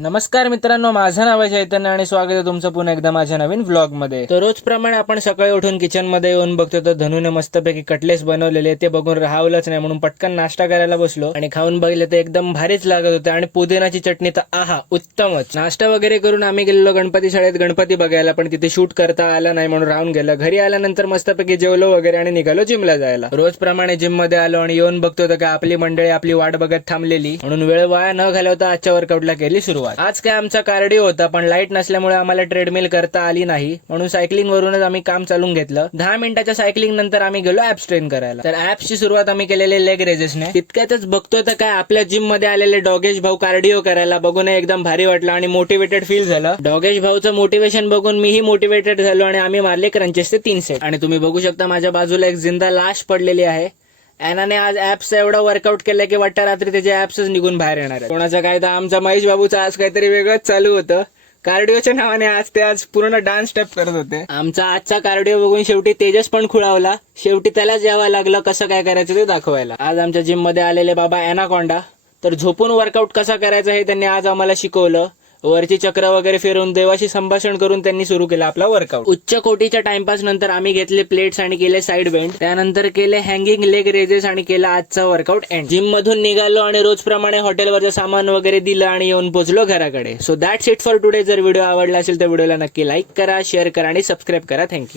नमस्कार मित्रांनो, माझं नाव आहे चैतन्य आणि स्वागत आहे तुमचं पुन्हा एकदा माझ्या नवीन व्लॉग मध्ये. तर रोज प्रमाणे आपण सकाळी उठून किचन मध्ये येऊन बघतो तर धनूने मस्तपैकी कटलेस बनवलेले, ते बघून राहावलंच नाही म्हणून पटकन नाश्ता करायला बसलो आणि खाऊन बघितले तर एकदम भारीच लागत होते आणि पुदिनाची चटणी तर आहा उत्तमच. नाश्ता वगैरे करून आम्ही गेलो गणपती शाळेत गणपती बघायला, पण तिथे शूट करता आला नाही म्हणून राहून गेलं. घरी आल्यानंतर मस्तपैकी जेवलो वगैरे आणि निघालो जिमला जायला. रोज प्रमाणे जिम मध्ये आलो आणि येऊन बघतो तर काय आपली मंडळी आपली वाट बघत थांबलेली, म्हणून वेळ वाया न घालवता आजच्या वर्कआउटला केली सुरुवात. आज काय आमचा कार्डिओ होता, पण लाईट नसल्यामुळे आम्हाला ट्रेडमिल करता आली नाही, म्हणून सायकलिंग वरूनच आम्ही काम चालून घेतलं. 10 मिनिटाच्या सायकलिंग नंतर आम्ही गेलो ऍप्स ट्रेन करायला. तर ऍप्सची सुरुवात आम्ही केलेले लेग रेजेसने. तितक्यातच बघतोय तर काय आपल्या जिम मध्ये आलेले डॉगेश भाऊ कार्डिओ करायला बघून एकदम भारी वाटलं आणि मोटिवेटेड फील झालं. डॉगेश भाऊचं मोटिवेशन बघून मीही मोटिवेटेड झालो आणि आम्ही मारले क्रंचेसचे 3 सेट. आणि तुम्ही बघू शकता माझ्या बाजूला एक जिंदा लाश पडलेली आहे. एनाने आज ऍप्सचा एवढा वर्कआउट केलं की वाटतं रात्री त्याचे ऍप्सच निघून बाहेर येणार आहे. कोणाचं काय तर आमचा महेश बाबूचा आज काहीतरी वेगळंच चालू होतं. कार्डिओच्या नावाने आज पूर्ण डान्स स्टेप करत होते. आमचा आजचा कार्डिओ बघून शेवटी तेजस पण खुळावला. शेवटी त्यालाच यावं लागलं कसं काय करायचं ते दाखवायला. आज आमच्या जिम मध्ये आलेले बाबा एनाकोंडा तर झोपून वर्कआउट कसा करायचं हे त्यांनी आज आम्हाला शिकवलं. वरची चक्र वगैरे फिरून देवाशी संभाषण करून त्यांनी सुरू केलं आपला वर्कआउट. उच्च कोटीच्या टाइमपास नंतर आम्ही घेतले प्लेट्स आणि केले साइड बेंड, त्यानंतर केले हँगिंग लेग रेजेस आणि केला आजचा वर्कआउट एंड. जिम मधून निघालो आणि रोज प्रमाणे हॉटेलवरचं सामान वगैरे दिलं आणि येऊन पोहोचलो घराकडे. So that's it for today. जर व्हिडिओ आवडला असेल तर व्हिडिओला नक्की लाईक करा, शेअर करा आणि सबस्क्राईब करा. थँक्यू.